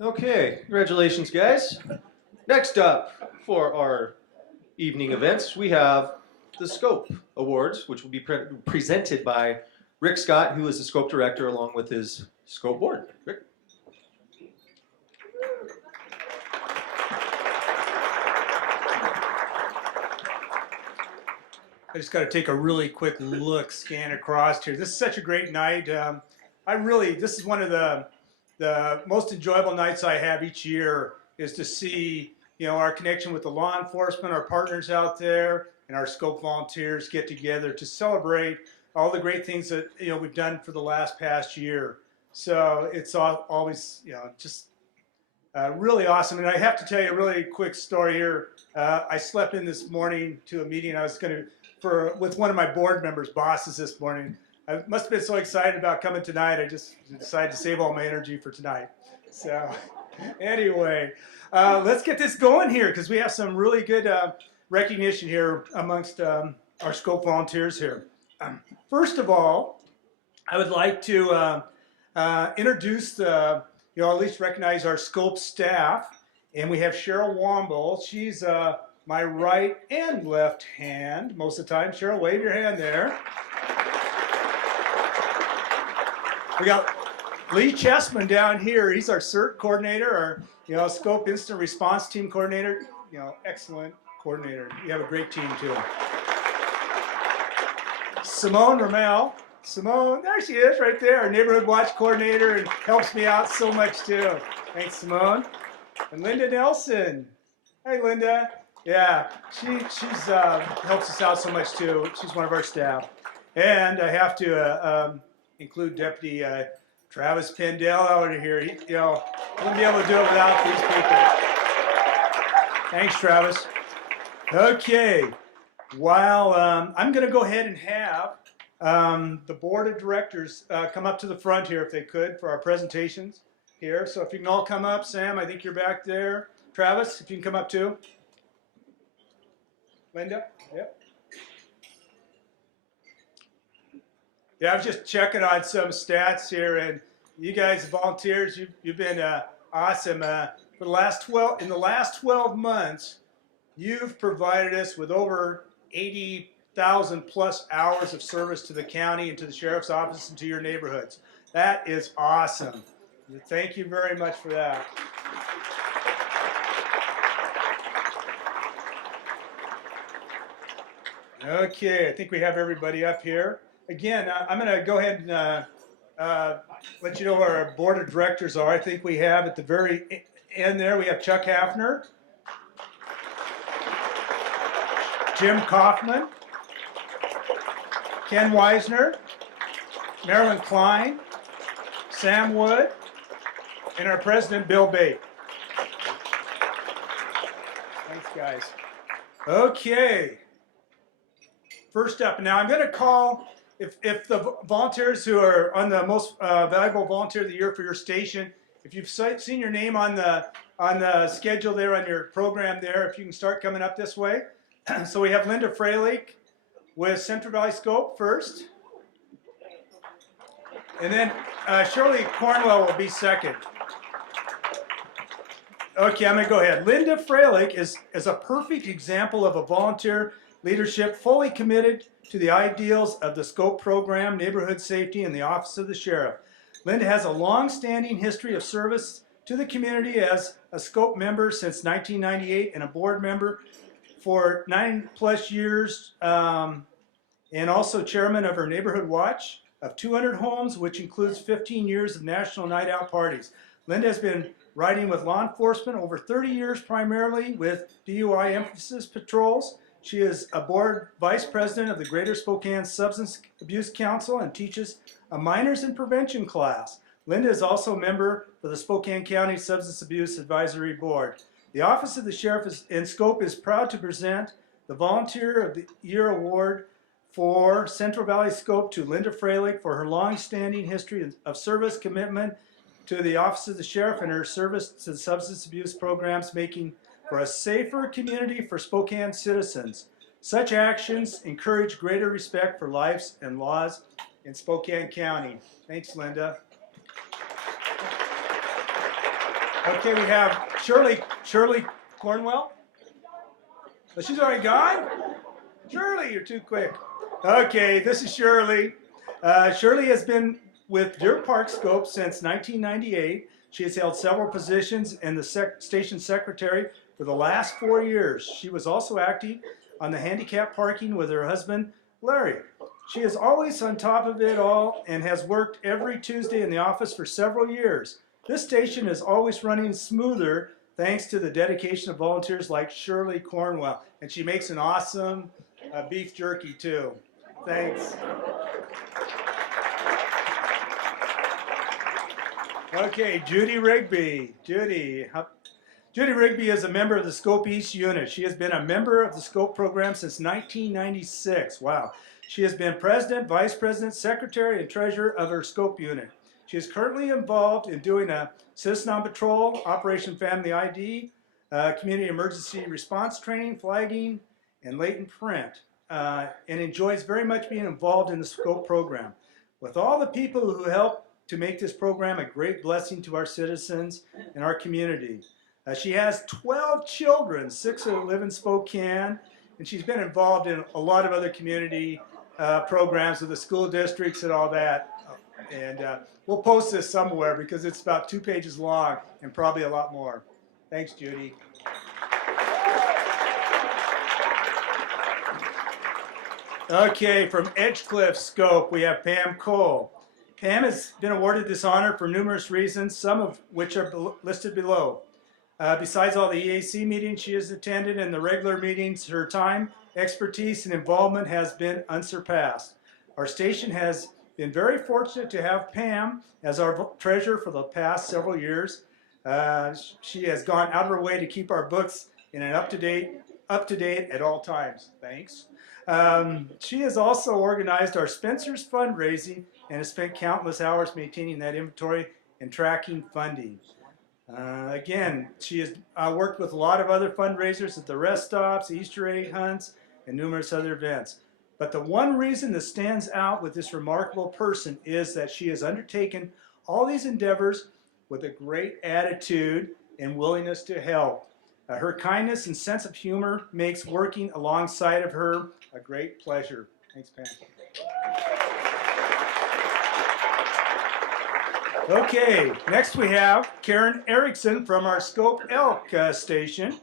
Okay, congratulations, guys. Next up for our evening events, we have the S.C.O.P.E Awards, which will be presented by Rick Scott, who is the S.C.O.P.E director, along with his S.C.O.P.E board. Rick? I just got to take a really quick look, scan across here. This is such a great night. This is one of the most enjoyable nights I have each year, is to see, our connection with the law enforcement, our partners out there, and our S.C.O.P.E volunteers get together to celebrate all the great things that, we've done for the past year. So it's always, just really awesome. And I have to tell you a really quick story here. I slept in this morning to a meeting I was going to with one of my board members' bosses this morning. I must have been so excited about coming tonight, I just decided to save all my energy for tonight. So anyway, let's get this going here, because we have some really good recognition here amongst our S.C.O.P.E volunteers here. First of all, I would like to introduce at least recognize our S.C.O.P.E staff. And we have Cheryl Womble. She's my right and left hand most of the time. Cheryl, wave your hand there. We got Lee Chessman down here. He's our CERT coordinator, our S.C.O.P.E Instant Response Team coordinator. Excellent coordinator. You have a great team too. Simone Ramel. Simone, there she is right there, our Neighborhood Watch coordinator, and helps me out so much too. Thanks, Simone. And Lynda Nelson. Hey, Lynda. Yeah, she's helps us out so much too. She's one of our staff. And I have to include Deputy Travis Pendell out here. He, wouldn't be able to do it without these people. Thanks, Travis. Okay, while I'm going to go ahead and have the board of directors come up to the front here if they could for our presentations here. So if you can all come up. Sam, I think you're back there. Travis, if you can come up too. Lynda? Yep. Yeah, I was just checking on some stats here, and you guys, volunteers, you've been awesome. For the last 12 months, you've provided us with over 80,000 plus hours of service to the county and to the sheriff's office and to your neighborhoods. That is awesome. Thank you very much for that. Okay, I think we have everybody up here. Again, I'm going to go ahead and let you know where our board of directors are. I think we have at the very end there, we have Chuck Hafner, Jim Kaufman, Ken Weisner, Marilyn Klein, Sam Wood, and our president, Bill Bate. Thanks, guys. Okay. First up, now I'm going to call, if the volunteers who are on the most valuable volunteer of the year for your station, if you've seen your name on the schedule there, on your program there, if you can start coming up this way. So we have Lynda Fralich with Central Valley S.C.O.P.E first. And then Shirley Cornwell will be second. Okay, I'm going to go ahead. Lynda Fralich is a perfect example of a volunteer leadership fully committed to the ideals of the S.C.O.P.E program, neighborhood safety, and the Office of the Sheriff. Lynda has a long-standing history of service to the community as a S.C.O.P.E member since 1998 and a board member for 9+ years, and also chairman of her Neighborhood Watch of 200 homes, which includes 15 years of national night out parties. Lynda has been riding with law enforcement over 30 years, primarily with DUI emphasis patrols. She is a board vice president of the Greater Spokane Substance Abuse Council and teaches a minors in prevention class. Lynda is also a member of the Spokane County Substance Abuse Advisory Board. The Office of the Sheriff in S.C.O.P.E is proud to present the Volunteer of the Year Award for Central Valley S.C.O.P.E to Lynda Fralich for her long-standing history of service, commitment to the Office of the Sheriff, and her service to the substance abuse programs, making for a safer community for Spokane citizens. Such actions encourage greater respect for lives and laws in Spokane County. Thanks, Lynda. Okay, we have Shirley Cornwell. Oh, she's already gone? Shirley, you're too quick. Okay, this is Shirley. Shirley has been with Deer Park S.C.O.P.E since 1998. She has held several positions in the station secretary for the last 4 years. She was also active on the handicap parking with her husband, Larry. She is always on top of it all and has worked every Tuesday in the office for several years. This station is always running smoother thanks to the dedication of volunteers like Shirley Cornwell. And she makes an awesome beef jerky too. Thanks. Okay, Judy Rigby. Judy Rigby is a member of the S.C.O.P.E East unit. She has been a member of the S.C.O.P.E program since 1996. Wow. She has been president, vice president, secretary, and treasurer of her S.C.O.P.E unit. She is currently involved in doing a Citizen on Patrol, Operation Family ID, community emergency response training, flagging, and latent print, and enjoys very much being involved in the S.C.O.P.E program. With all the people who help to make this program a great blessing to our citizens and our community. She has 12 children, 6 of them live in Spokane, and she's been involved in a lot of other community programs with the school districts and all that. And we'll post this somewhere because it's about 2 pages long and probably a lot more. Thanks, Judy. Okay, from Edgecliff S.C.O.P.E, we have Pam Cole. Pam has been awarded this honor for numerous reasons, some of which are listed below. Besides all the EAC meetings she has attended and the regular meetings, her time, expertise, and involvement has been unsurpassed. Our station has been very fortunate to have Pam as our treasurer for the past several years. She has gone out of her way to keep our books in an up-to-date at all times. Thanks. She has also organized our Spencer's fundraising and has spent countless hours maintaining that inventory and tracking funding. Again, she has worked with a lot of other fundraisers at the rest stops, Easter egg hunts, and numerous other events. But the one reason that stands out with this remarkable person is that she has undertaken all these endeavors with a great attitude and willingness to help. Her kindness and sense of humor makes working alongside of her a great pleasure. Thanks, Pam. Okay, next we have Karen Erickson from our S.C.O.P.E Elk station.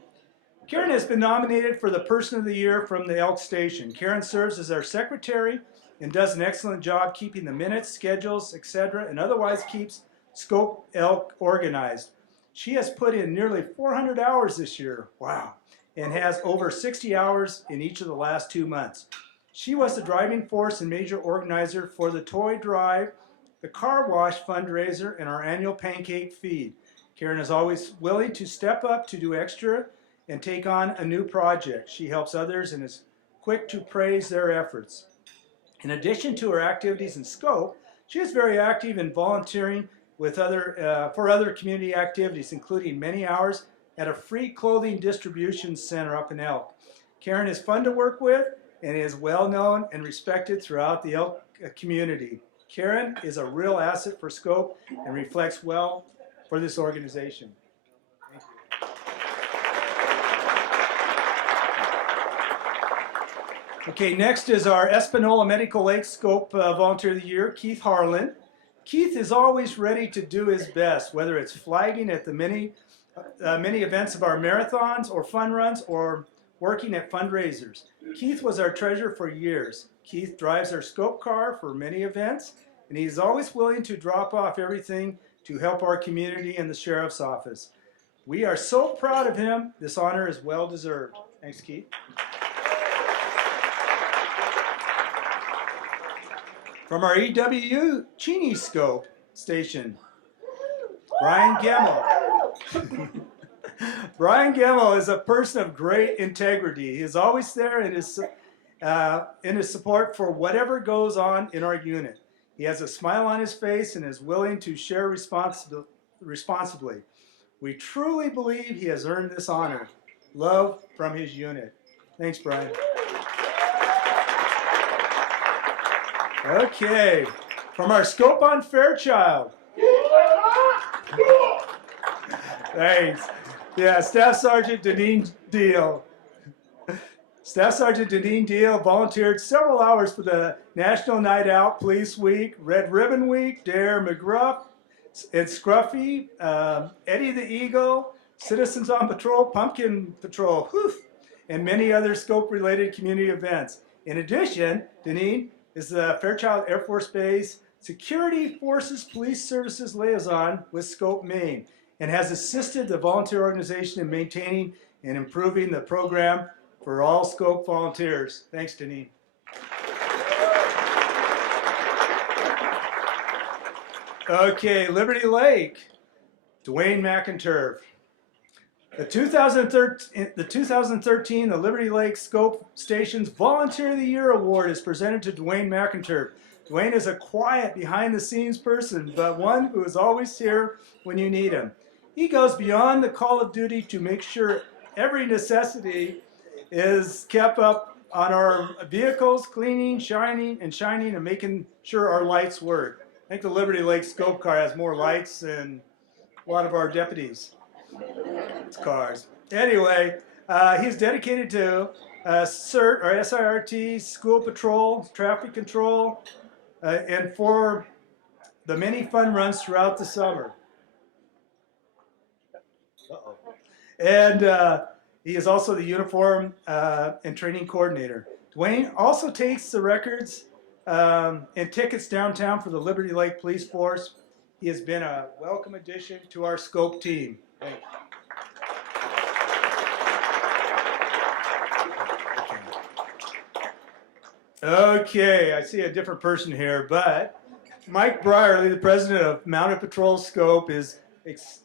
Karen has been nominated for the Person of the Year from the Elk station. Karen serves as our secretary and does an excellent job keeping the minutes, schedules, etc., and otherwise keeps S.C.O.P.E Elk organized. She has put in nearly 400 hours this year, wow, and has over 60 hours in each of the last 2 months. She was the driving force and major organizer for the toy drive, the car wash fundraiser, and our annual pancake feed. Karen is always willing to step up to do extra and take on a new project. She helps others and is quick to praise their efforts. In addition to her activities in S.C.O.P.E, she is very active in volunteering with for other community activities, including many hours at a free clothing distribution center up in Elk. Karen is fun to work with and is well known and respected throughout the Elk community. Karen is a real asset for S.C.O.P.E and reflects well for this organization. Thank you. Okay, next is our Espanola Medical Lake S.C.O.P.E Volunteer of the Year, Keith Harland. Keith is always ready to do his best, whether it's flagging at the many events of our marathons or fun runs or working at fundraisers. Keith was our treasurer for years. Keith drives our S.C.O.P car for many events, and he's always willing to drop off everything to help our community and the sheriff's office. We are so proud of him. This honor is well deserved. Thanks, Keith. From our EWU Cheney S.C.O.P station, Brian Gemmell. Brian Gemmell is a person of great integrity. He is always there in his support for whatever goes on in our unit. He has a smile on his face and is willing to share responsibly. We truly believe he has earned this honor. Love from his unit. Thanks, Brian. Okay, from our S.C.O.P on Fairchild. Thanks. Yeah, Staff Sergeant Denine Deal. Staff Sergeant Denine Deal volunteered several hours for the National Night Out, Police Week, Red Ribbon Week, Dare McGruff, and Scruffy, Eddie the Eagle, Citizens on Patrol, Pumpkin Patrol, whew, and many other scope-related community events. In addition, Denine is the Fairchild Air Force Base Security Forces Police Services Liaison with S.C.O.P.E Maine, and has assisted the volunteer organization in maintaining and improving the program for all S.C.O.P.E volunteers. Thanks, Denine. Okay, Liberty Lake, Duane McInturf. The 2013 the Liberty Lake S.C.O.P.E Station's Volunteer of the Year Award is presented to Duane McInturf. Duane is a quiet, behind-the-scenes person, but one who is always here when you need him. He goes beyond the call of duty to make sure every necessity is kept up on our vehicles, cleaning, shining, and making sure our lights work. I think the Liberty Lake S.C.O.P.E car has more lights than a lot of our deputies' cars. Anyway, he's dedicated to CERT, or SIRT, school patrol, traffic control, and for the many fun runs throughout the summer. Uh-oh. And he is also the uniform and training coordinator. Duane also takes the records and tickets downtown for the Liberty Lake Police Force. He has been a welcome addition to our S.C.O.P.E team. Thanks. Okay, I see a different person here, but Mike Brierly, the president of Mounted Patrol S.C.O.P.E, is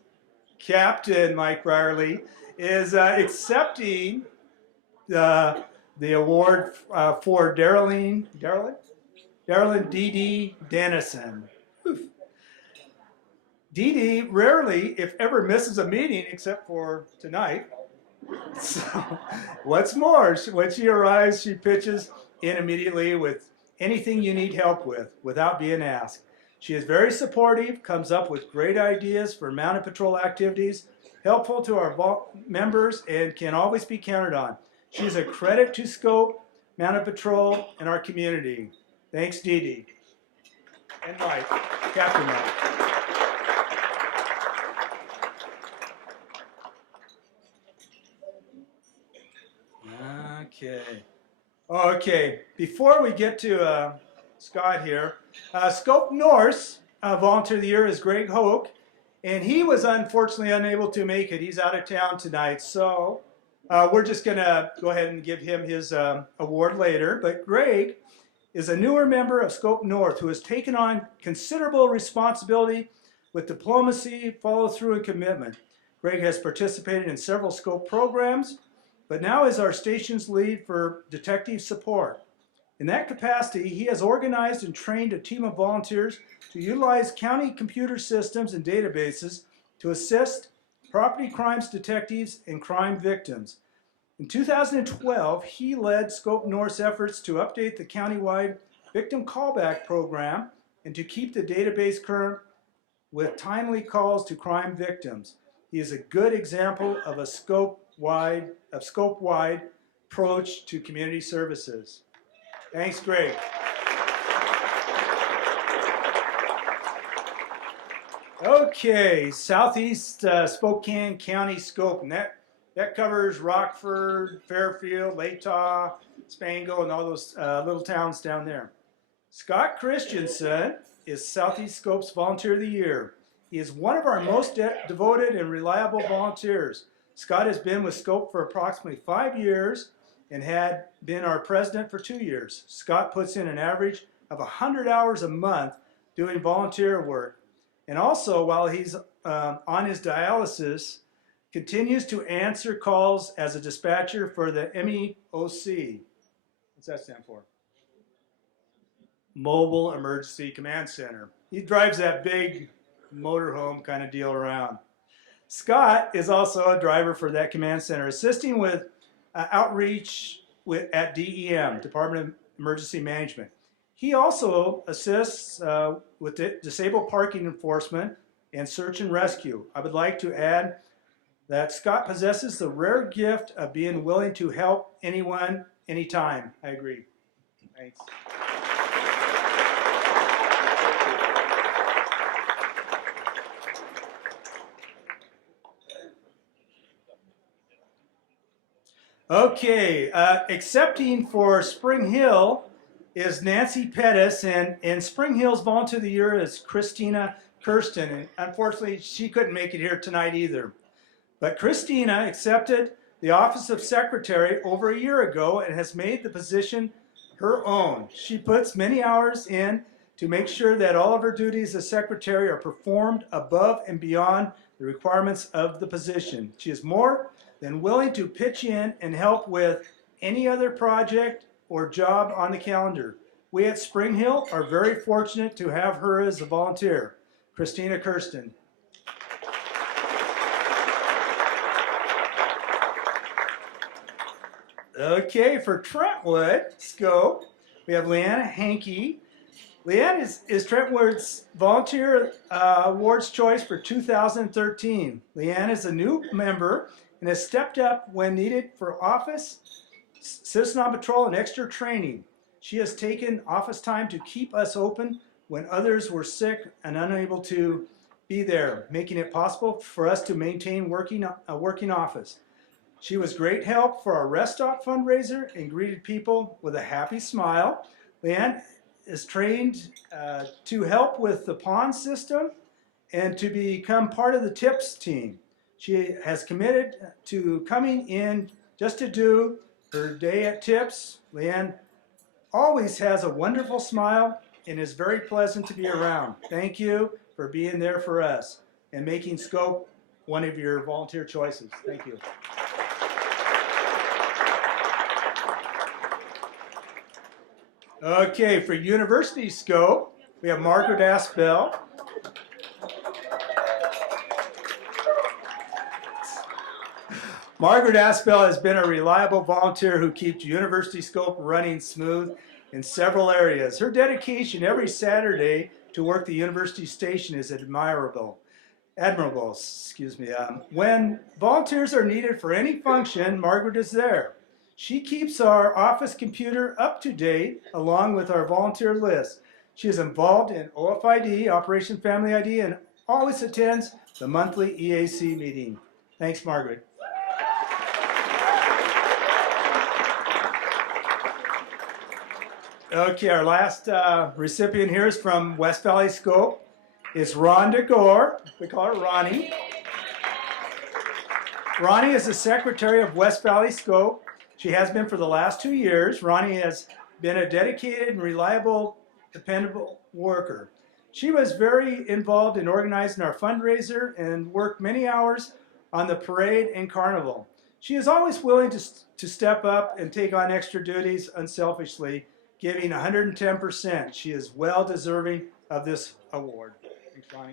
Captain Mike Brierly is accepting the award for Daralyn D.D. Denison. Dee rarely, if ever, misses a meeting except for tonight. So, what's more, when she arrives, she pitches in immediately with anything you need help with, without being asked. She is very supportive, comes up with great ideas for Mounted Patrol activities, helpful to our members, and can always be counted on. She is a credit to S.C.O.P.E, Mounted Patrol, and our community. Thanks, Dee Dee. And Mike, Captain Mike. Okay, before we get to Scott here, S.C.O.P.E North Volunteer of the Year is Greg Hock, and he was unfortunately unable to make it. He's out of town tonight, so we're just going to go ahead and give him his award later. But Greg is a newer member of S.C.O.P.E North who has taken on considerable responsibility with diplomacy, follow-through, and commitment. Greg has participated in several S.C.O.P.E programs, but now is our station's lead for detective support. In that capacity, he has organized and trained a team of volunteers to utilize county computer systems and databases to assist property crimes detectives and crime victims. In 2012, he led S.C.O.P.E North's efforts to update the countywide victim callback program and to keep the database current with timely calls to crime victims. He is a good example of a S.C.O.P.E-wide approach to community services. Thanks, Greg. Okay, Southeast Spokane County S.C.O.P.E, and that covers Rockford, Fairfield, Latah, Spangle, and all those little towns down there. Scott Christiansen is Southeast S.C.O.P.E Volunteer of the Year. He is one of our most devoted and reliable volunteers. Scott has been with S.C.O.P.E for approximately 5 years and had been our president for 2 years. Scott puts in an average of 100 hours a month doing volunteer work. And also, while he's on his dialysis, continues to answer calls as a dispatcher for the MEOC. What's that stand for? Mobile Emergency Command Center. He drives that big motorhome kind of deal around. Scott is also a driver for that command center, assisting with outreach at DEM, Department of Emergency Management. He also assists with disabled parking enforcement and search and rescue. I would like to add that Scott possesses the rare gift of being willing to help anyone, anytime. I agree. Thanks. Okay, accepting for Spring Hill is Nancy Pettis, and Spring Hill's Volunteer of the Year is Christina Kirsten. And unfortunately, she couldn't make it here tonight either. But Christina accepted the office of secretary over a year ago and has made the position her own. She puts many hours in to make sure that all of her duties as secretary are performed above and beyond the requirements of the position. She is more than willing to pitch in and help with any other project or job on the calendar. We at Spring Hill are very fortunate to have her as a volunteer. Christina Kirsten. Okay, for Trentwood S.C.O.P.E, we have LeeAnn Hanke. LeeAnn is Trentwood's Volunteer Awards Choice for 2013. LeeAnn is a new member and has stepped up when needed for office, citizen on patrol, and extra training. She has taken office time to keep us open when others were sick and unable to be there, making it possible for us to maintain a working office. She was great help for our rest stop fundraiser and greeted people with a happy smile. LeeAnn is trained to help with the pond system and to become part of the tips team. She has committed to coming in just to do her day at tips. LeeAnn always has a wonderful smile and is very pleasant to be around. Thank you for being there for us and making S.C.O.P.E one of your volunteer choices. Thank you. Okay, for University S.C.O.P.E, we have Margaret Aspel. Margaret Aspel has been a reliable volunteer who keeps University S.C.O.P.E running smooth in several areas. Her dedication every Saturday to work the university station is admirable. When volunteers are needed for any function, Margaret is there. She keeps our office computer up to date along with our volunteer list. She is involved in OFID, Operation Family ID, and always attends the monthly EAC meeting. Thanks, Margaret. Okay, our last recipient here is from West Valley S.C.O.P.E. It's Rhonda Gore. We call her Ronnie. Ronnie is the secretary of West Valley S.C.O.P.E. She has been for the last 2 years. Ronnie has been a dedicated and reliable, dependable worker. She was very involved in organizing our fundraiser and worked many hours on the parade and carnival. She is always willing to step up and take on extra duties unselfishly, giving 110%. She is well deserving of this award. Thanks, Ronnie.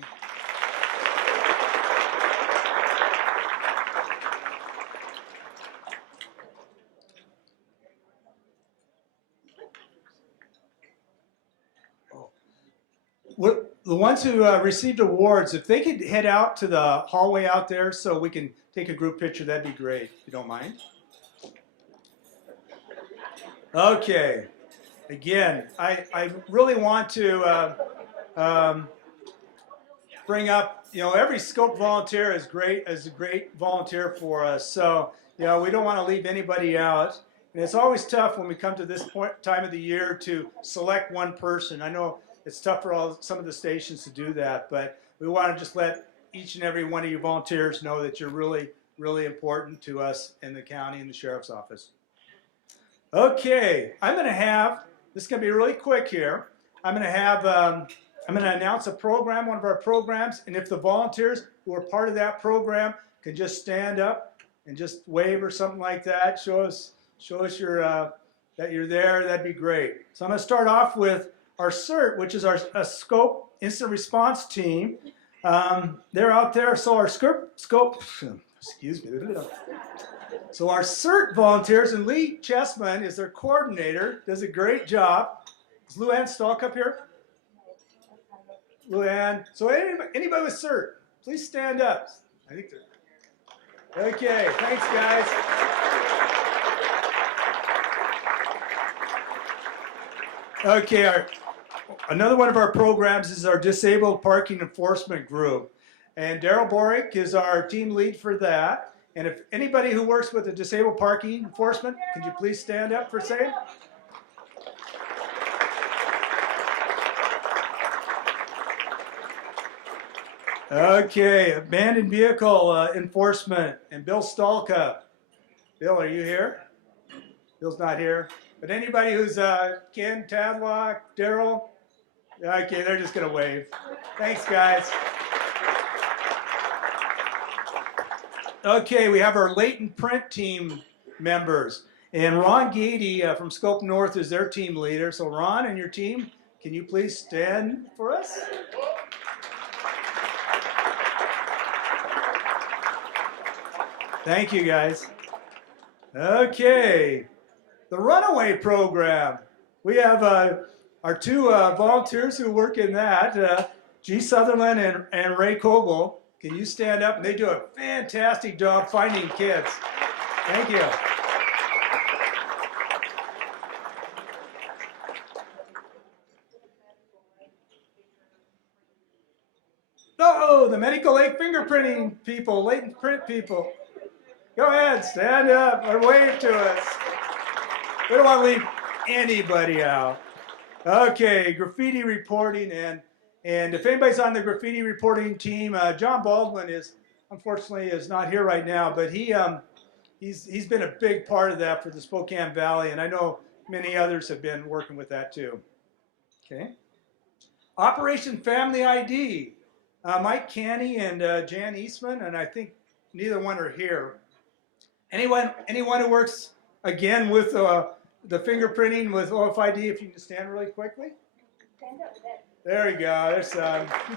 The ones who received awards, if they could head out to the hallway out there so we can take a group picture, that'd be great, if you don't mind. Okay. Again, I really want to bring up, every S.C.O.P.E volunteer is a great volunteer for us. So, we don't want to leave anybody out. And it's always tough when we come to this time of the year to select one person. I know it's tough for some of the stations to do that, but we want to just let each and every one of you volunteers know that you're really, really important to us in the county and the sheriff's office. Okay, this is going to be really quick here. I'm going to announce a program, one of our programs, and if the volunteers who are part of that program can just stand up and just wave or something like that, show us that you're there, that'd be great. So I'm going to start off with our CERT, which is our S.C.O.P.E Instant Response Team. They're out there, so our S.C.O.P.E, so our CERT volunteers, and Lee Chessman is their coordinator, does a great job. Is LeeAnn Stalk up here? LeeAnn. So anybody with CERT, please stand up. I think they're... Okay, thanks, guys. Okay, another one of our programs is our Disabled Parking Enforcement Group. And Daryl Borick is our team lead for that. And if anybody who works with the disabled parking enforcement, could you please stand up for a second? Okay, abandoned vehicle enforcement and Bill Stalka. Bill, are you here? Bill's not here. But anybody who's Ken, Tadlock, Daryl? Okay, they're just gonna wave. Thanks, guys. Okay, we have our latent print team members. And Ron Gady from S.C.O.P.E North is their team leader. So Ron and your team, can you please stand for us? Thank you, guys. Okay, the Runaway Program. We have our two volunteers who work in that, G. Sutherland and Ray Coble. Can you stand up? And they do a fantastic job finding kids. Thank you. Oh, the Medical Lake fingerprinting people, latent print people. Go ahead, stand up or wave to us. We don't want to leave anybody out. Okay, graffiti reporting, and if anybody's on the graffiti reporting team, John Baldwin unfortunately is not here right now, but he's been a big part of that for the Spokane Valley, and I know many others have been working with that too. Okay. Operation Family ID. Mike Canny and Jan Eastman, and I think neither one are here. Anyone who works again with the fingerprinting with OFID, if you can stand really quickly. Stand up there. There you go. There's you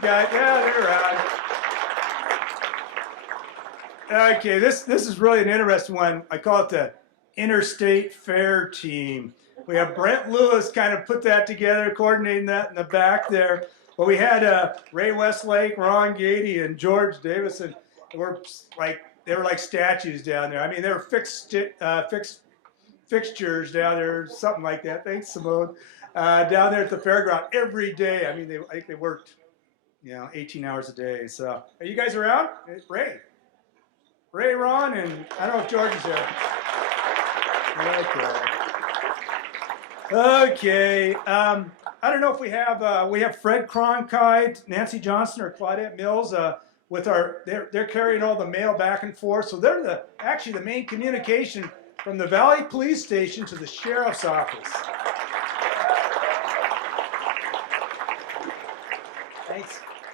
got, yeah, they're on. Okay, this is really an interesting one. I call it the Interstate Fair Team. We have Brent Lewis kind of put that together, coordinating that in the back there. But we had Ray Westlake, Ron Gady, and George Davison. They were like statues down there. I mean, they were fixed fixtures down there, something like that. Thanks, Simone. Down there at the fairground every day. I mean, I think they worked, 18 hours a day. So, are you guys around? Ray, Ron, and I don't know if George is there. Okay. I don't know if we have Fred Cronkite, Nancy Johnson, or Claudette Mills they're carrying all the mail back and forth. So they're actually the main communication from the Valley Police Station to the Sheriff's Office.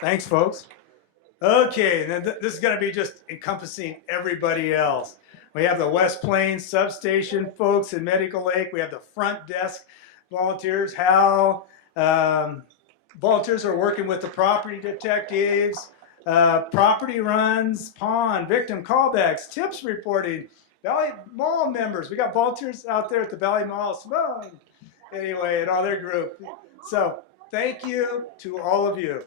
Thanks, folks. Okay, then this is going to be just encompassing everybody else. We have the West Plains substation folks in Medical Lake. We have the front desk volunteers, Hal. Volunteers are working with the property detectives, property runs, pawn, victim callbacks, tips reporting, Valley Mall members. We got volunteers out there at the Valley Mall. Simone. Anyway, and all their group. So thank you to all of you.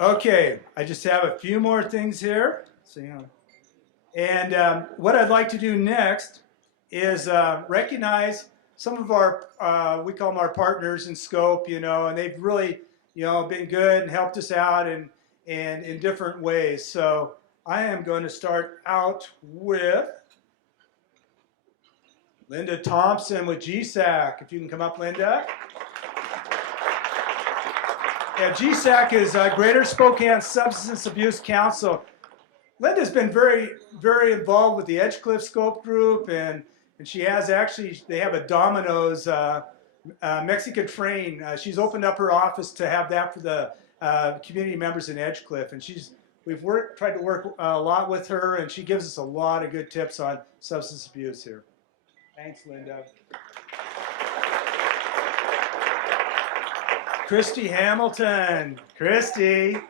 Okay, I just have a few more things here. So, and what I'd like to do next is recognize some of our, we call them our partners in S.C.O.P.E, and they've really, been good and helped us out and in different ways. So I am going to start out with Lynda Thompson with GSAC. If you can come up, Lynda. Yeah, GSAC is Greater Spokane Substance Abuse Council. Lynda's been very, very involved with the Edgecliff Scope group, and she has they have a Domino's Mexican train. She's opened up her office to have that for the community members in Edgecliff, and we've tried to work a lot with her, and she gives us a lot of good tips on substance abuse here. Thanks, Lynda. Christy Hamilton. Christy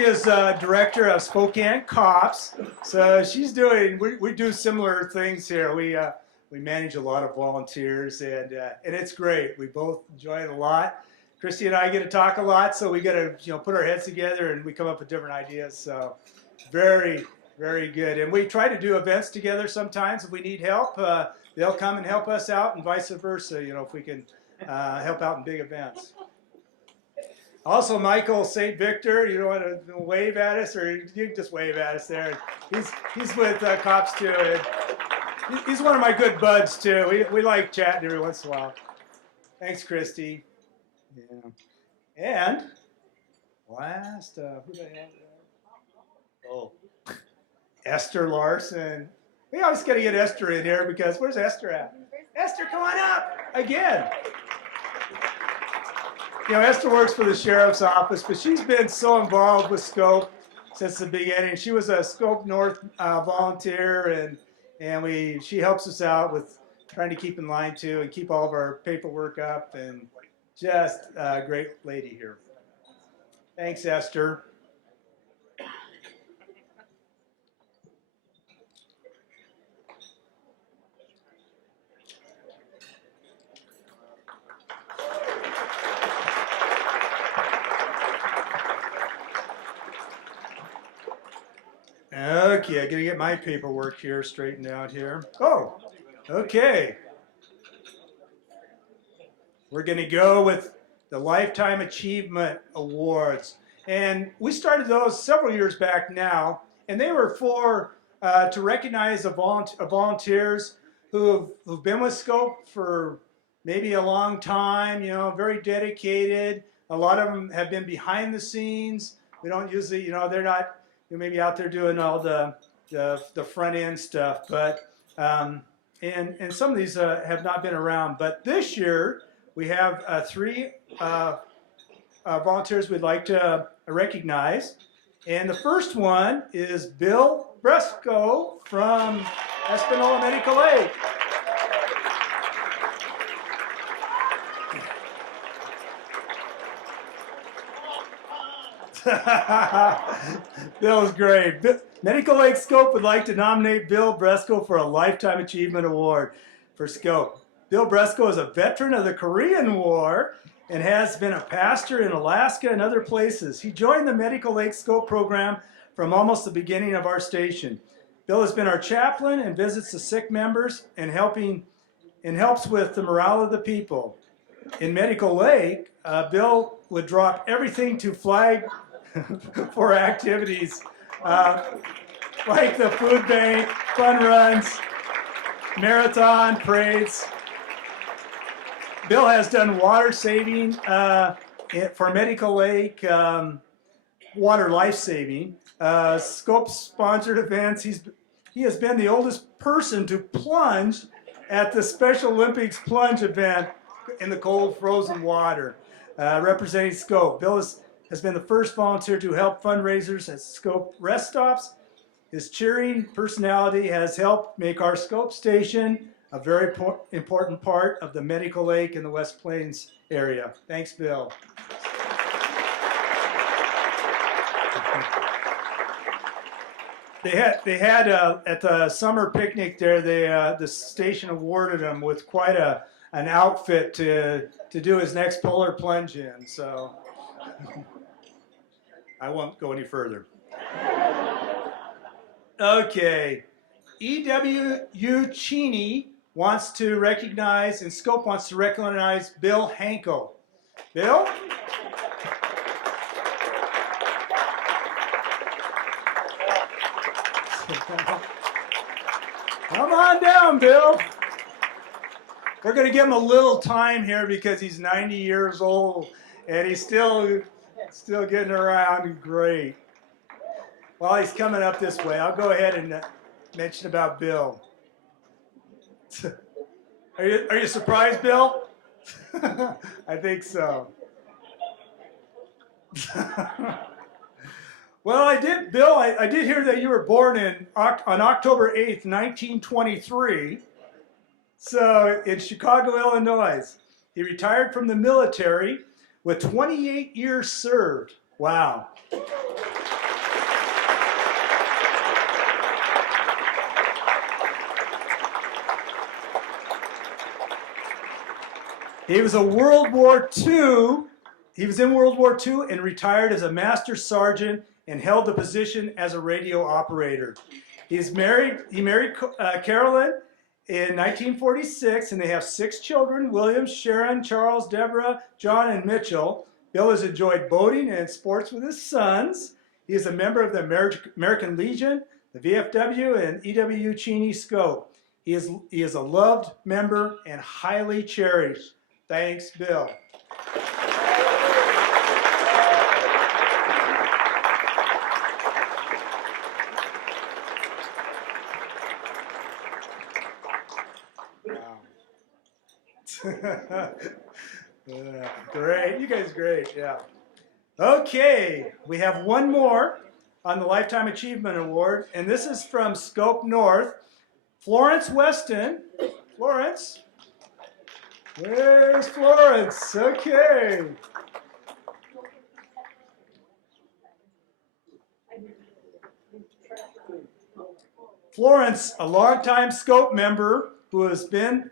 is director of Spokane C.O.P.S. So she's doing, we do similar things here. we manage a lot of volunteers, and it's great. We both enjoy it a lot. Christy and I get to talk a lot, so we got to put our heads together and we come up with different ideas. So very, very good. And we try to do events together sometimes if we need help. They'll come and help us out, and vice versa. If we can help out in big events. Also, Michael St. Victor, you want to wave at us, or you can just wave at us there. He's with Cops too. And he's one of my good buds too. We like chatting every once in a while. Thanks, Christy. Yeah. And last, who do I have there? Oh, Esther Larson. We always got to get Esther in here because where's Esther at? Esther, come on up again. Esther works for the sheriff's office, but she's been so involved with S.C.O.P.E since the beginning. She was a S.C.O.P.E North volunteer, and she helps us out with trying to keep in line too and keep all of our paperwork up, and just a great lady here. Thanks, Esther. Okay, I gotta get my paperwork here straightened out here. Oh, okay. We're gonna go with the Lifetime Achievement Awards. And we started those several years back now, and they were to recognize volunteers who've been with S.C.O.P.E for maybe a long time, very dedicated. A lot of them have been behind the scenes. We don't usually, they're not maybe out there doing all the front end stuff, but and some of these have not been around. But this year we have 3 volunteers we'd like to recognize, and the first one is Bill Bresco from Espanola Medical Aid. Bill's great. Medical Aid S.C.O.P.E would like to nominate Bill Bresco for a Lifetime Achievement Award for S.C.O.P.E. Bill Bresco is a veteran of the Korean War and has been a pastor in Alaska and other places. He joined the Medical Aid S.C.O.P.E program from almost the beginning of our station. Bill has been our chaplain and visits the sick members and helps with the morale of the people. In Medical Aid, Bill would drop everything to flag for activities like the food bank, fun runs, marathon, parades. Bill has done water saving for Medical Aid, water life saving, S.C.O.P.E sponsored events. He has been the oldest person to plunge at the Special Olympics plunge event in the cold frozen water, representing S.C.O.P.E. Bill has been the first volunteer to help fundraisers at S.C.O.P.E rest stops. His cheering personality has helped make our S.C.O.P.E station a very important part of the medical aid in the West Plains area. Thanks, Bill. They had at the summer picnic there, the station awarded him with quite an outfit to do his next polar plunge in. So I won't go any further. Okay, E.W.U. Cheney wants to recognize, and S.C.O.P.E wants to recognize Bill Hanke. Bill? Come on down, Bill. We're going to give him a little time here because he's 90 years old and he's still getting around. Great. While he's coming up this way, I'll go ahead and mention about Bill. Are you surprised, Bill? I think so. Well, I did, Bill. I did hear that you were born on October 8th, 1923. So in Chicago, Illinois. He retired from the military with 28 years served. Wow. He was a World War II. He was in World War II and retired as a master sergeant and held the position as a radio operator. He married Carolyn in 1946, and they have 6 children: William, Sharon, Charles, Deborah, John, and Mitchell. Bill has enjoyed boating and sports with his sons. He is a member of the American Legion, the VFW, and EW Cheney S.C.O.P.E. He is a loved member and highly cherished. Thanks, Bill. Great, you guys great, yeah. Okay, we have one more on the Lifetime Achievement Award, and this is from S.C.O.P.E North, Florence Weston. Florence? Where's Florence? Okay. Florence, a longtime S.C.O.P.E member who has been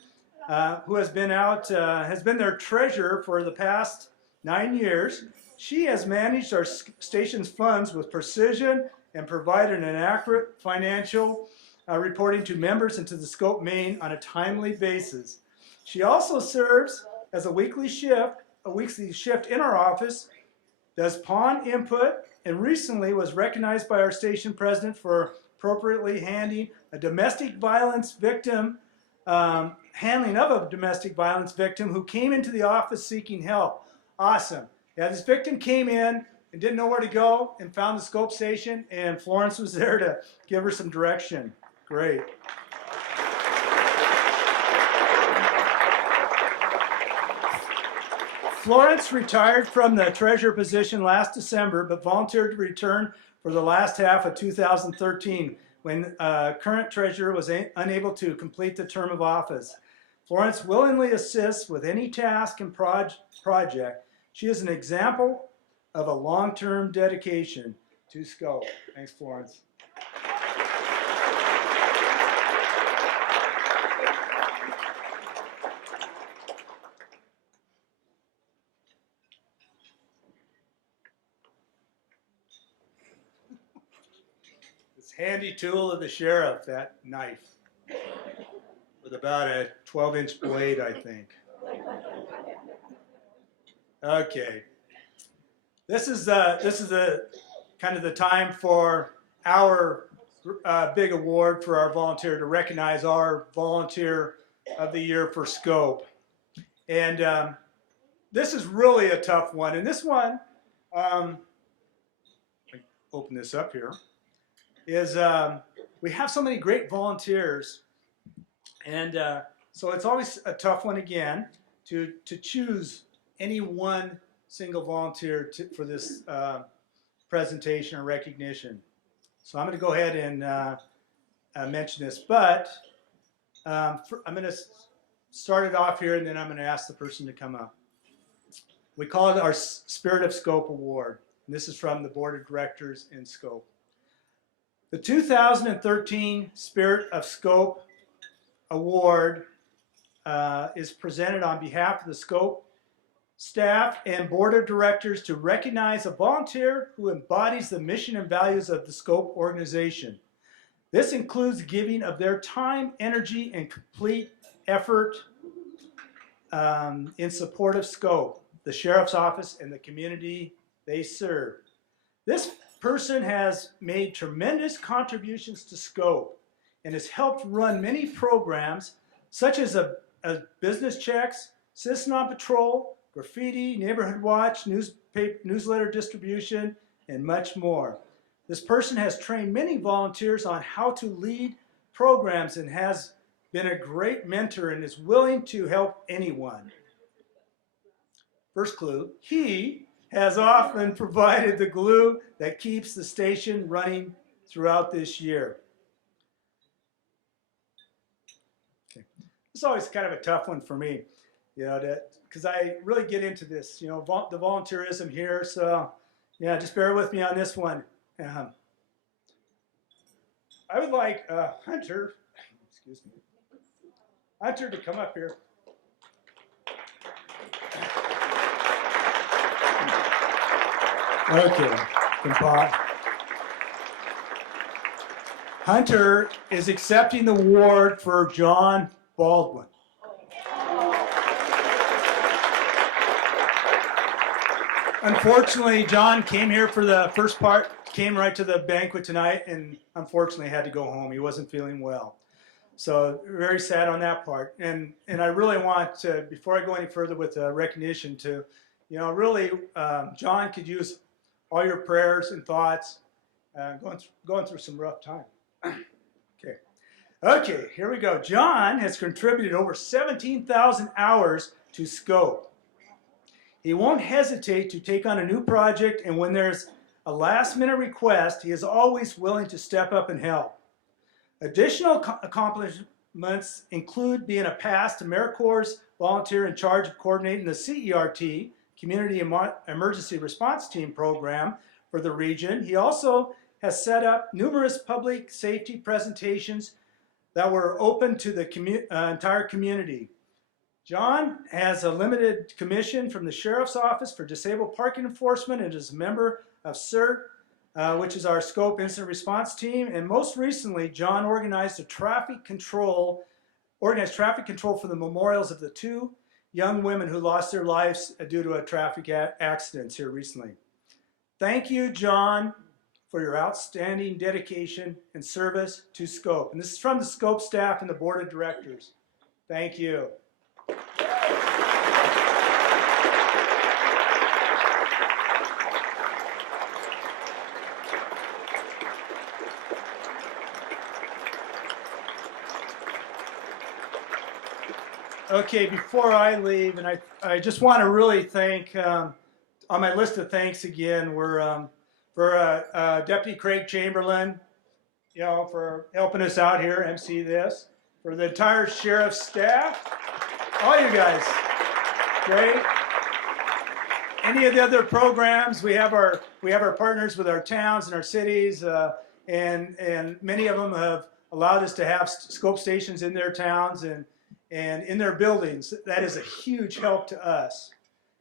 their treasurer for the past 9 years. She has managed our station's funds with precision and provided an accurate financial reporting to members and to the S.C.O.P.E main on a timely basis. She also serves as a weekly shift in our office, does pawn input, and recently was recognized by our station president for appropriately handling a domestic violence victim who came into the office seeking help. Awesome. Yeah, this victim came in and didn't know where to go and found the S.C.O.P.E station, and Florence was there to give her some direction. Great. Florence retired from the treasurer position last December, but volunteered to return for the last half of 2013 when current treasurer was unable to complete the term of office. Florence willingly assists with any task and project. She is an example of a long-term dedication to S.C.O.P.E. Thanks, Florence. This handy tool of the sheriff, that knife, with about a 12-inch blade, I think. Okay, this is the kind of the time for our big award for our volunteer, to recognize our volunteer of the year for S.C.O.P.E. And this is really a tough one. And this one, open this up here, is we have so many great volunteers, and so it's always a tough one again to choose any one single volunteer for this presentation or recognition. So I'm going to go ahead and mention this, but I'm going to start it off here, and then I'm going to ask the person to come up. We call it our Spirit of S.C.O.P.E Award, and this is from the Board of Directors in S.C.O.P.E. The 2013 Spirit of S.C.O.P.E Award is presented on behalf of the S.C.O.P.E staff and board of directors to recognize a volunteer who embodies the mission and values of the S.C.O.P.E organization. This includes giving of their time, energy, and complete effort in support of S.C.O.P.E, the sheriff's office, and the community they serve. This person has made tremendous contributions to S.C.O.P.E and has helped run many programs such as a business checks, Citizen on Patrol, graffiti, neighborhood watch, newsletter distribution, and much more. This person has trained many volunteers on how to lead programs and has been a great mentor and is willing to help anyone. First clue, he has often provided the glue that keeps the station running throughout this year. Okay. It's always kind of a tough one for me, you know, because I really get into this, you know, the volunteerism here. So, yeah, just bear with me on this one. I would like Hunter to come up here. Okay, goodbye. Hunter is accepting the award for John Baldwin. Unfortunately, John came here for the first part, came right to the banquet tonight, and unfortunately had to go home. He wasn't feeling well. So very sad on that part. And I really want to, before I go any further with recognition, to, really, John could use all your prayers and thoughts, going through some rough time. Okay, here we go. John has contributed over 17,000 hours to S.C.O.P.E. He won't hesitate to take on a new project, and when there's a last-minute request, he is always willing to step up and help. Additional accomplishments include being a past AmeriCorps volunteer in charge of coordinating the CERT, Community Emergency Response Team program for the region. He also has set up numerous public safety presentations that were open to the entire community. John has a limited commission from the Sheriff's Office for Disabled Parking Enforcement and is a member of SIRT, which is our S.C.O.P.E Incident Response Team. And most recently, John organized traffic control for the memorials of the 2 young women who lost their lives due to a traffic accidents here recently. Thank you, John, for your outstanding dedication and service to S.C.O.P.E. And this is from the S.C.O.P.E staff and the Board of Directors. Thank you. Okay, before I leave, and I just want to really thank, on my list of thanks again, for Deputy Craig Chamberlain, for helping us out here, MC this, for the entire sheriff's staff, all you guys, great. Any of the other programs, we have our partners with our towns and our cities, and many of them have allowed us to have S.C.O.P.E stations in their towns and in their buildings. That is a huge help to us.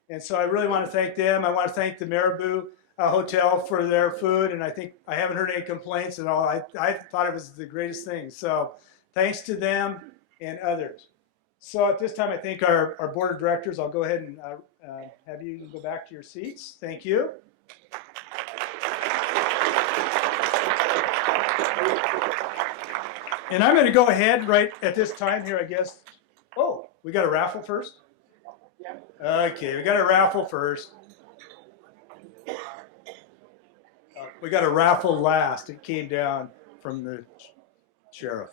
And so I really want to thank them. I want to thank the Marabou Hotel for their food, and I haven't heard any complaints at all. I thought it was the greatest thing. So thanks to them and others. So at this time, I thank our board of directors. I'll go ahead and have you go back to your seats. Thank you. And I'm going to go ahead right at this time here, I guess. Oh, we got a raffle first? Yeah. Okay, we got a raffle first. We got a raffle last. It came down from the sheriff.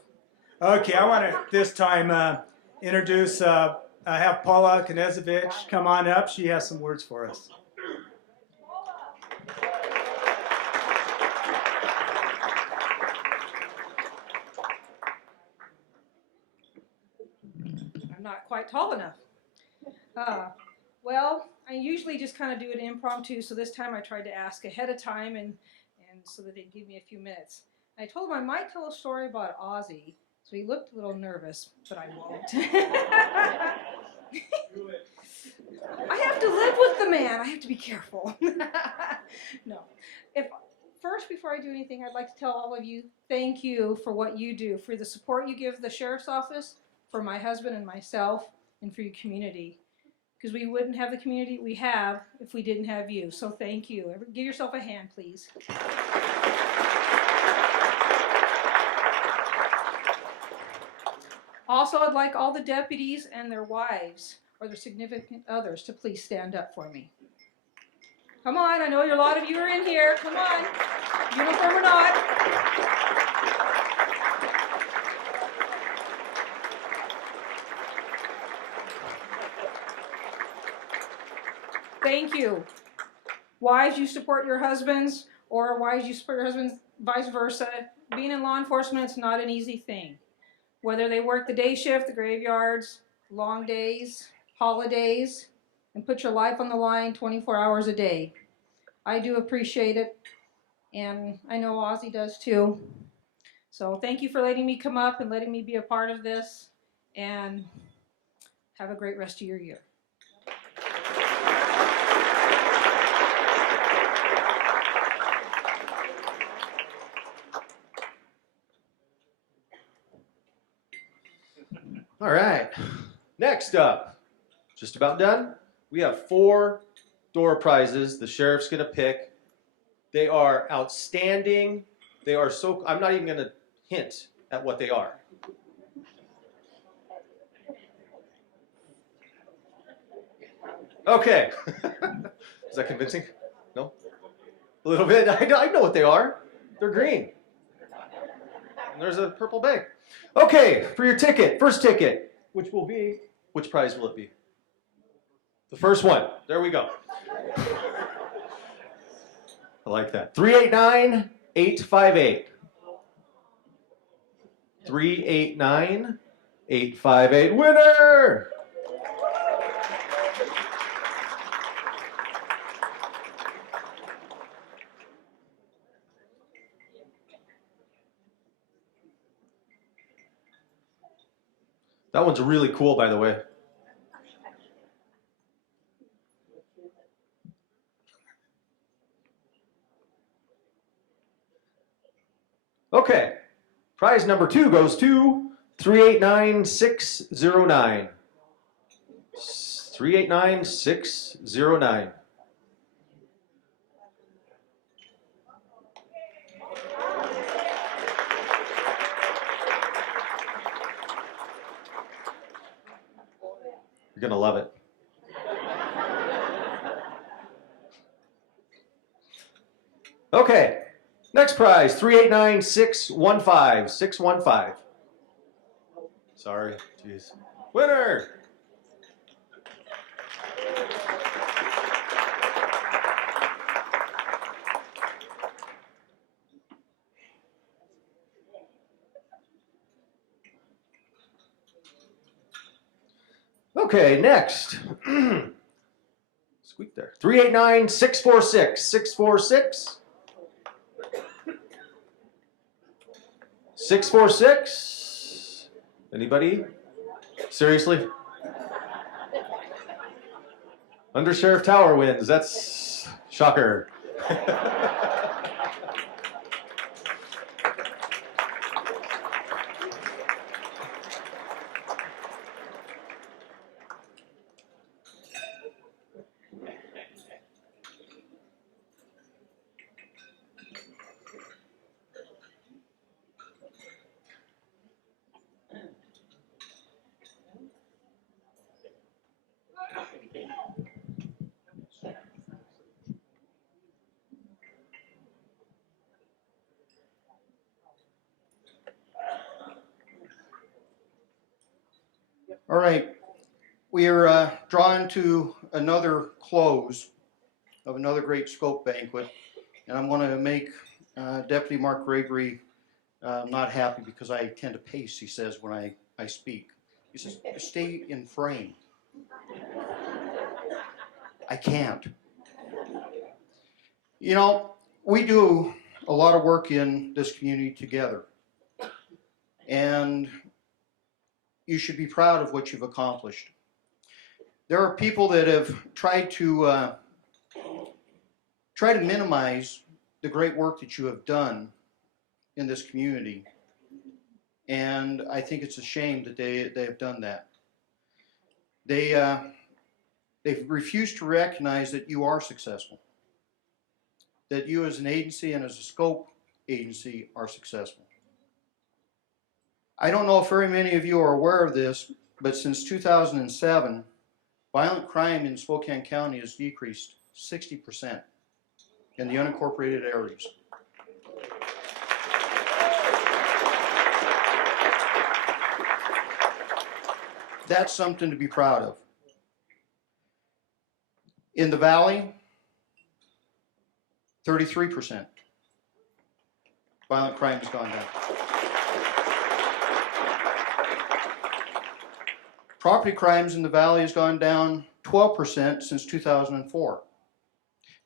Okay, I want to this time introduce, I have Paula Knezevich come on up. She has some words for us. I'm not quite tall enough. Well, I usually just kind of do an impromptu, so this time I tried to ask ahead of time and so that they'd give me a few minutes. I told him I might tell a story about Ozzy, so he looked a little nervous, but I won't. I have to live with the man. I have to be careful. No. Before I do anything, I'd like to tell all of you, thank you for what you do, for the support you give the Sheriff's Office, for my husband and myself, and for your community. Because we wouldn't have the community we have if we didn't have you. So thank you. Give yourself a hand, please. Also, I'd like all the deputies and their wives or their significant others to please stand up for me. Come on, I know a lot of you are in here. Come on, uniform or not. Thank you. Wives, you support your husbands, or wives, you support your husbands, vice versa. Being in law enforcement is not an easy thing. Whether they work the day shift, the graveyards, long days, holidays, and put your life on the line 24 hours a day. I do appreciate it, and I know Ozzy does too. So thank you for letting me come up and letting me be a part of this, and have a great rest of your year. All right. Next up, just about done. We have 4 door prizes the sheriff's going to pick. They are outstanding. They are so, I'm not even going to hint at what they are. Okay. Is that convincing? No? A little bit. I know what they are. They're green. And there's a purple bag. Okay, for your ticket, first ticket, which prize will it be? The first one. There we go. I like that. 389-858. 389-858. Winner! That one's really cool, by the way. Okay, prize number 2 goes to 389-609. 389-609. You're gonna love it. Okay. Next prize, 389-615. 615. Sorry, jeez. Winner! Okay, next. Squeak there. 389-646. 646. 646. Anybody? Seriously? Under Sheriff Tower wins. That's shocker. All right, we are drawn to another close of another great S.C.O.P.E banquet, and I'm going to make Deputy Mark Gregory not happy because I tend to pace, he says, when I speak. He says, stay in frame. I can't. You know, we do a lot of work in this community together, and you should be proud of what you've accomplished. There are people that have tried to minimize the great work that you have done in this community, and I think it's a shame that they have done that. They've refused to recognize that you are successful, that you as an agency and as a S.C.O.P.E agency are successful. I don't know if very many of you are aware of this, but since 2007, violent crime in Spokane County has decreased 60% in the unincorporated areas. That's something to be proud of. In the valley, 33%. Violent crime has gone down. Property crimes in the valley has gone down 12% since 2004.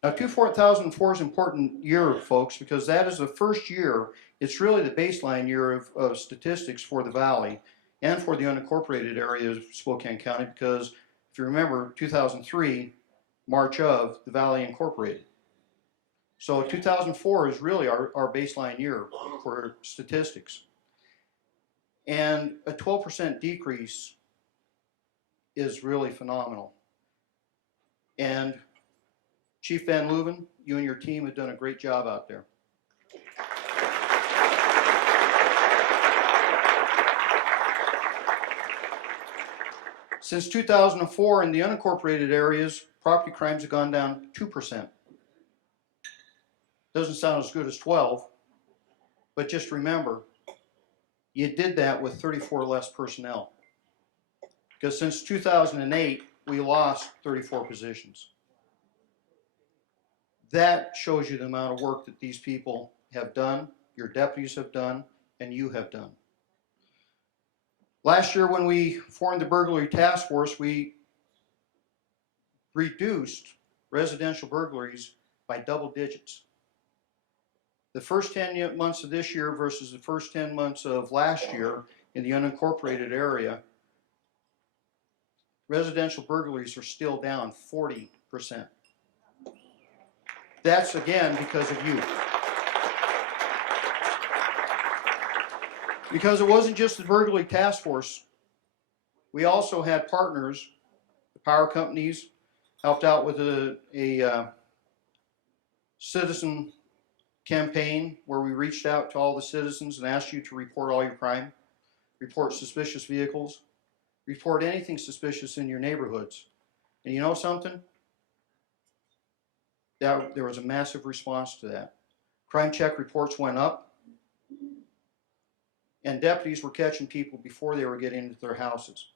Now, 2004 is an important year, folks, because that is the first year, it's really the baseline year of statistics for the valley and for the unincorporated areas of Spokane County, because if you remember, 2003, March of, the valley incorporated. So 2004 is really our baseline year for statistics. And a 12% decrease is really phenomenal. And Chief Van Leuven, you and your team have done a great job out there. Since 2004, in the unincorporated areas, property crimes have gone down 2%. Doesn't sound as good as 12, but just remember, you did that with 34 less personnel. Because since 2008, we lost 34 positions. That shows you the amount of work that these people have done, your deputies have done, and you have done. Last year when we formed the burglary task force, we reduced residential burglaries by double digits. The first 10 months of this year versus the first 10 months of last year in the unincorporated area, residential burglaries are still down 40%. That's again because of you. Because it wasn't just the burglary task force. We also had partners, the power companies helped out with a citizen campaign where we reached out to all the citizens and asked you to report all your crime, report suspicious vehicles, report anything suspicious in your neighborhoods. And you know something? There was a massive response to that. Crime check reports went up, and deputies were catching people before they were getting into their houses.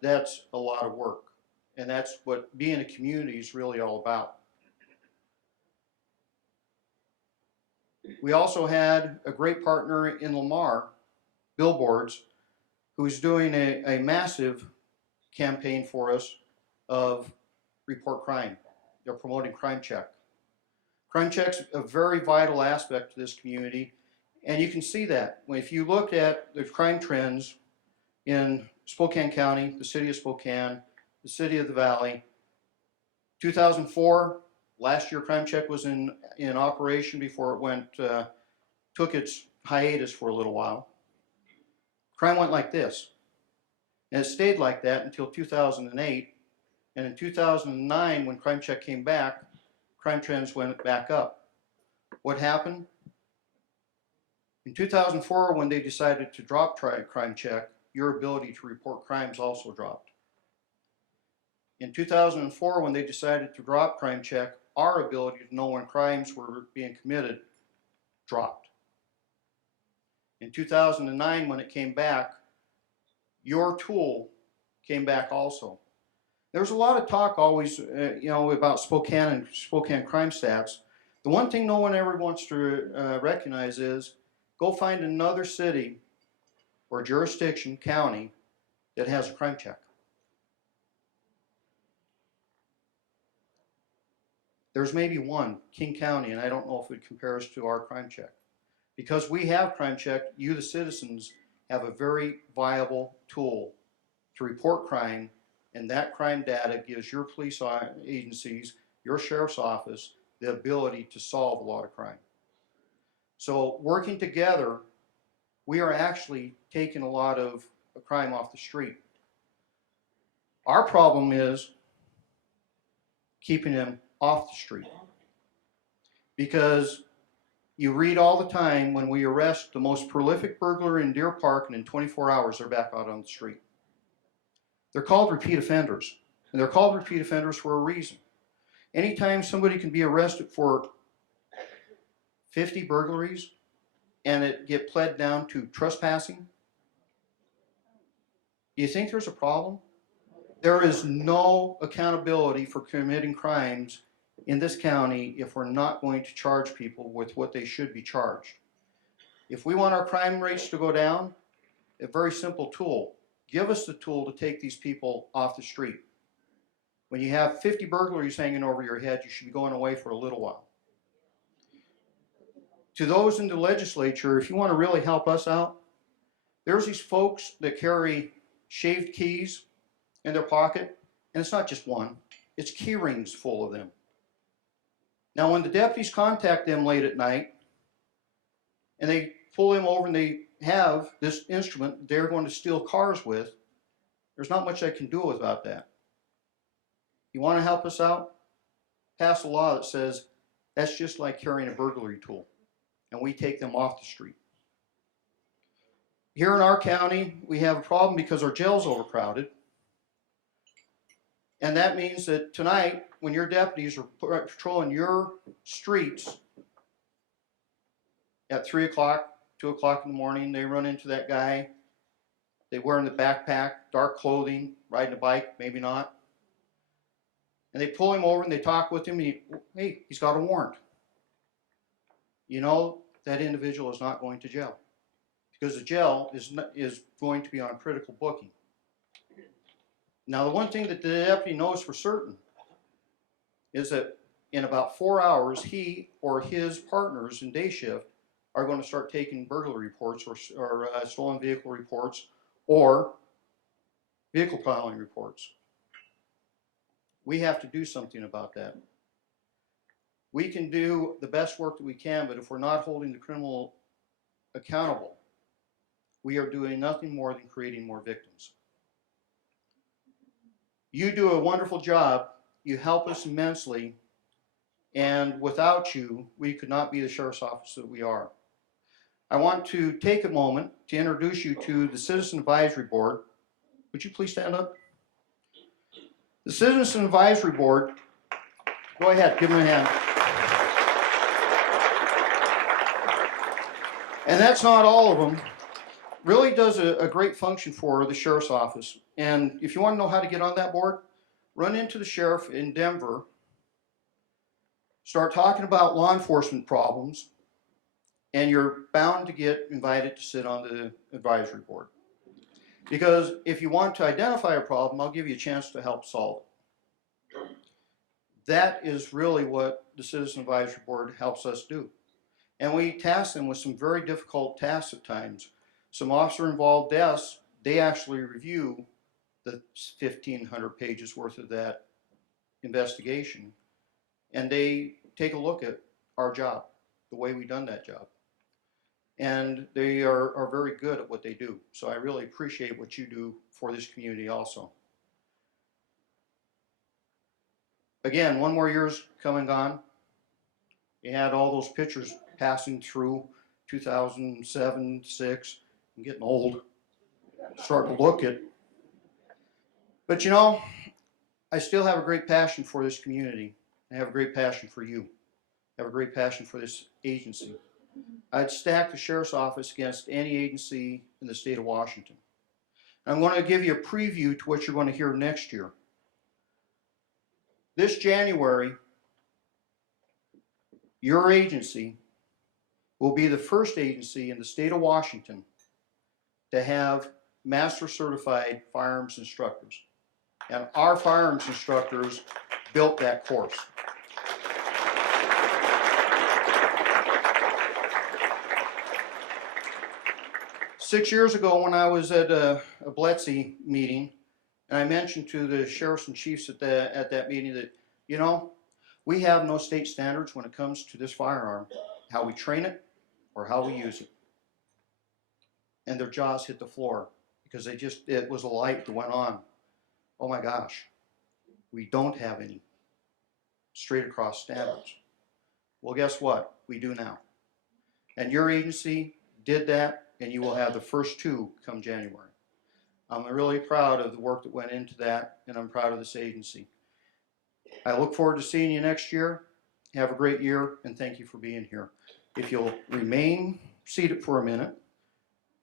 That's a lot of work, and that's what being a community is really all about. We also had a great partner in Lamar, Billboards, who's doing a massive campaign for us of report crime. They're promoting Crime Check. Crime Check's a very vital aspect to this community, and you can see that. If you look at the crime trends in Spokane County, the city of Spokane, the city of the Valley, 2004, last year Crime Check was in operation before it took its hiatus for a little while. Crime went like this, and it stayed like that until 2008, and in 2009, when Crime Check came back, crime trends went back up. What happened? In 2004, when they decided to drop Crime Check, your ability to report crimes also dropped. In 2004, when they decided to drop Crime Check, our ability to know when crimes were being committed dropped. In 2009, when it came back, your tool came back also. There's a lot of talk always, about Spokane and Spokane crime stats. The one thing no one ever wants to recognize is go find another city or jurisdiction, county, that has a crime check. There's maybe one, King County, and I don't know if it compares to our crime check. Because we have crime check, you the citizens have a very viable tool to report crime, and that crime data gives your police agencies, your sheriff's office, the ability to solve a lot of crime. So working together, we are actually taking a lot of crime off the street. Our problem is keeping them off the street. Because you read all the time when we arrest the most prolific burglar in Deer Park, and in 24 hours they're back out on the street. They're called repeat offenders, and they're called repeat offenders for a reason. Anytime somebody can be arrested for 50 burglaries and it get pled down to trespassing, do you think there's a problem? There is no accountability for committing crimes in this county if we're not going to charge people with what they should be charged. If we want our crime rates to go down, a very simple tool. Give us the tool to take these people off the street. When you have 50 burglaries hanging over your head, you should be going away for a little while. To those in the legislature, if you want to really help us out, there's these folks that carry shaved keys in their pocket, and it's not just one, it's key rings full of them. Now when the deputies contact them late at night, and they pull them over and they have this instrument they're going to steal cars with, there's not much I can do about that. You want to help us out? Pass a law that says that's just like carrying a burglary tool, and we take them off the street. Here in our county, we have a problem because our jail's overcrowded. And that means that tonight, when your deputies are patrolling your streets at 3 o'clock, 2 o'clock in the morning, they run into that guy. They wear in the backpack, dark clothing, riding a bike, maybe not. And they pull him over and they talk with him. And hey, he's got a warrant. You know, that individual is not going to jail, because the jail is going to be on critical booking. Now, the one thing that the deputy knows for certain is that in about 4 hours, he or his partners in day shift are going to start taking burglary reports or stolen vehicle reports or vehicle piling reports. We have to do something about that. We can do the best work that we can, but if we're not holding the criminal accountable, we are doing nothing more than creating more victims. You do a wonderful job. You help us immensely. And without you, we could not be the sheriff's office that we are. I want to take a moment to introduce you to the Citizen Advisory Board. Would you please stand up? The Citizen Advisory Board, go ahead, give them a hand. And that's not all of them. Really does a great function for the sheriff's office. And if you want to know how to get on that board, run into the sheriff in Denver, start talking about law enforcement problems, and you're bound to get invited to sit on the advisory board. Because if you want to identify a problem, I'll give you a chance to help solve it. That is really what the Citizen Advisory Board helps us do. And we task them with some very difficult tasks at times. Some officer-involved deaths, they actually review the 1,500 pages worth of that investigation, and they take a look at our job, the way we've done that job. And they are very good at what they do. So I really appreciate what you do for this community also. Again, one more year's come and gone. You had all those pictures passing through 2007, 6, and getting old, starting to look at. But you know, I still have a great passion for this community. I have a great passion for you. I have a great passion for this agency. I'd stack the sheriff's office against any agency in the state of Washington. And I'm going to give you a preview to what you're going to hear next year. This January, your agency will be the first agency in the state of Washington to have master certified firearms instructors. And our firearms instructors built that course. Six years ago, when I was at a Bletzy meeting, and I mentioned to the sheriffs and chiefs at that meeting that, you know, we have no state standards when it comes to this firearm, how we train it or how we use it. And their jaws hit the floor because it was a light that went on. Oh my gosh, we don't have any straight across standards. Well, guess what? We do now. And your agency did that, and you will have the first two come January. I'm really proud of the work that went into that, and I'm proud of this agency. I look forward to seeing you next year. Have a great year, and thank you for being here. If you'll remain seated for a minute,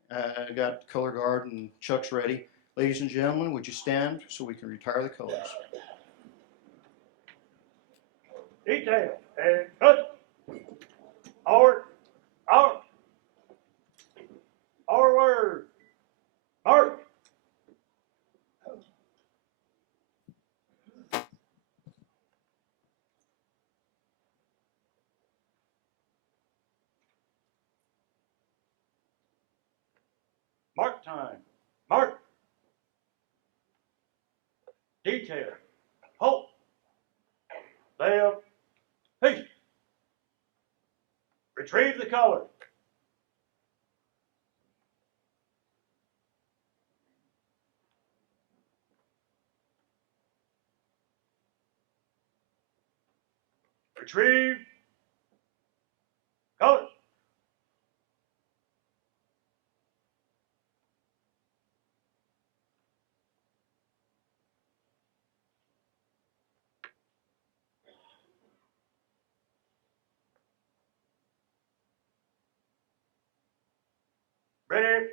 I got color guard and Chuck's ready. Ladies and gentlemen, would you stand so we can retire the colors? Detail and cut. Our word. Mark. Mark time. Mark. Detail. Halt. Left. Peace. Retrieve the color. Retrieve. Call it. Ready.